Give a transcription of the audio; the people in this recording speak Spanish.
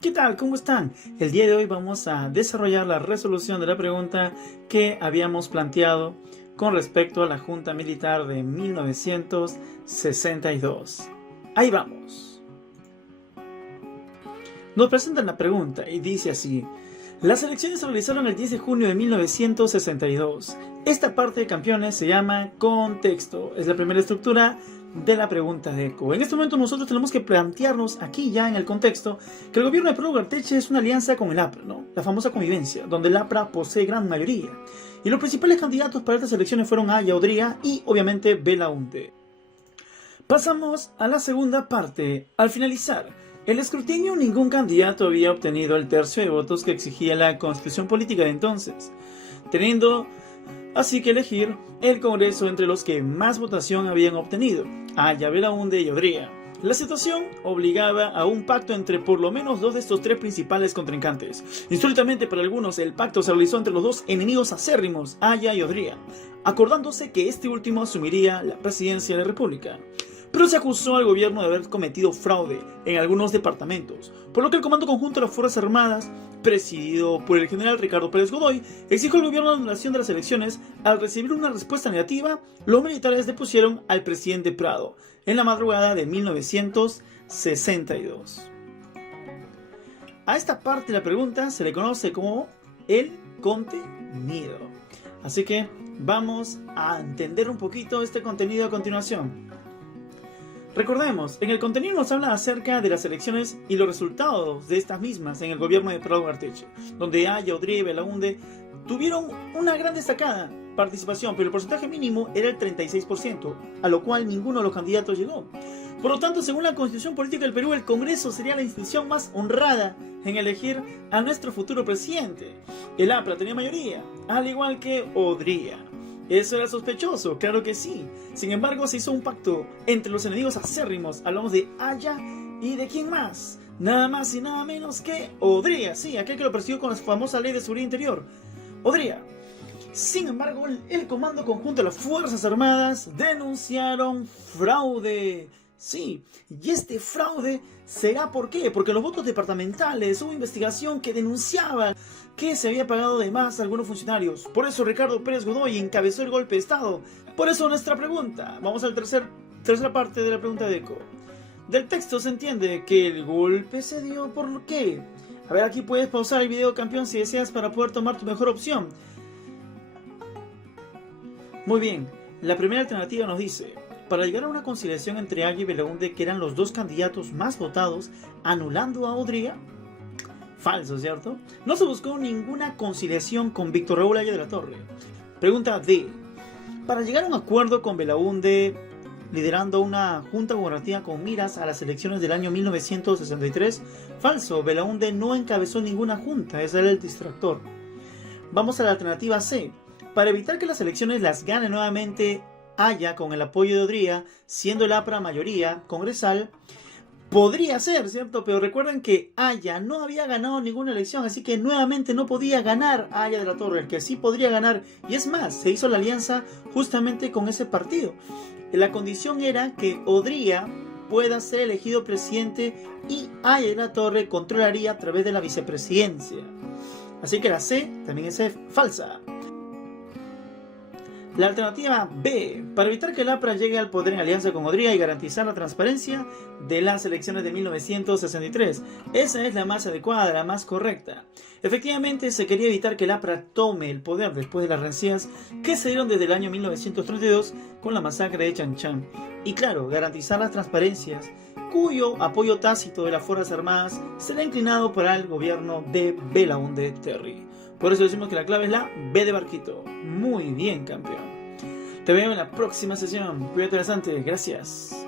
¿Qué tal? ¿Cómo están? El día de hoy vamos a desarrollar la resolución de la pregunta que habíamos planteado con respecto a la Junta Militar de 1962. Ahí vamos. Nos presentan la pregunta y dice así: las elecciones se realizaron el 10 de junio de 1962. Esta parte de campeones se llama contexto. Es la primera estructura de la pregunta de ECO. En este momento nosotros tenemos que plantearnos aquí ya en el contexto que el gobierno de Pedro Ugarteche es una alianza con el APRA, ¿no? La famosa convivencia, donde el APRA posee gran mayoría. Y los principales candidatos para estas elecciones fueron Aya Odría y obviamente Belaúnde. Pasamos a la segunda parte. Al finalizar el escrutinio, ningún candidato había obtenido el tercio de votos que exigía la constitución política de entonces, teniendo así que elegir el Congreso entre los que más votación habían obtenido, Aya, Belaúnde y Odría. La situación obligaba a un pacto entre por lo menos dos de estos tres principales contrincantes. Insólitamente para algunos, el pacto se realizó entre los dos enemigos acérrimos, Aya y Odría, acordándose que este último asumiría la presidencia de la República. Pero se acusó al gobierno de haber cometido fraude en algunos departamentos, por lo que el Comando Conjunto de las Fuerzas Armadas, presidido por el general Ricardo Pérez Godoy, exigió al gobierno la anulación de las elecciones. Al recibir una respuesta negativa, los militares depusieron al presidente Prado en la madrugada de 1962. A esta parte de la pregunta se le conoce como el contenido. Así que vamos a entender un poquito este contenido a continuación. Recordemos, en el contenido nos habla acerca de las elecciones y los resultados de estas mismas en el gobierno de Pedro Ugarteche, donde Aya, Odría y Belaúnde tuvieron una gran destacada participación, pero el porcentaje mínimo era el 36%, a lo cual ninguno de los candidatos llegó. Por lo tanto, según la Constitución Política del Perú, el Congreso sería la institución más honrada en elegir a nuestro futuro presidente. El APRA tenía mayoría, al igual que Odría. ¿Eso era sospechoso? Claro que sí. Sin embargo, se hizo un pacto entre los enemigos acérrimos. Hablamos de Aya y ¿de quién más? Nada más y nada menos que Odría. Sí, aquel que lo persiguió con la famosa ley de seguridad interior. Odría. Sin embargo, el Comando Conjunto de las Fuerzas Armadas denunciaron fraude. Sí, y este fraude será ¿por qué? Porque en los votos departamentales hubo investigación que denunciaba que se había pagado de más a algunos funcionarios. Por eso Ricardo Pérez Godoy encabezó el golpe de Estado. Por eso nuestra pregunta. Vamos a la tercera parte de la pregunta de ECO. Del texto se entiende que el golpe se dio ¿por qué? A ver, aquí puedes pausar el video, campeón, si deseas, para poder tomar tu mejor opción. Muy bien, la primera alternativa nos dice: para llegar a una conciliación entre Aya y Belaúnde, que eran los dos candidatos más votados, anulando a Odría. Falso, ¿cierto? No se buscó ninguna conciliación con Víctor Raúl Aya de la Torre. Pregunta D. Para llegar a un acuerdo con Belaúnde, liderando una junta gubernativa con miras a las elecciones del año 1963. Falso, Belaúnde no encabezó ninguna junta, ese era el distractor. Vamos a la alternativa C. Para evitar que las elecciones las gane nuevamente Aya con el apoyo de Odría, siendo el APRA mayoría congresal, podría ser, ¿cierto? Pero recuerden que Aya no había ganado ninguna elección, así que nuevamente no podía ganar Aya de la Torre. El que sí podría ganar, y es más, se hizo la alianza justamente con ese partido. La condición era que Odría pueda ser elegido presidente y Aya de la Torre controlaría a través de la vicepresidencia. Así que la C también es falsa. La alternativa B. Para evitar que el APRA llegue al poder en alianza con Odría y garantizar la transparencia de las elecciones de 1963. Esa es la más adecuada, la más correcta. Efectivamente, se quería evitar que el APRA tome el poder después de las rencillas que se dieron desde el año 1932 con la masacre de Chanchán. Y claro, garantizar las transparencias, cuyo apoyo tácito de las Fuerzas Armadas será inclinado para el gobierno de Belaúnde Terry. Por eso decimos que la clave es la B de barquito. Muy bien, campeón. Te veo en la próxima sesión. Cuídate bastante. Gracias.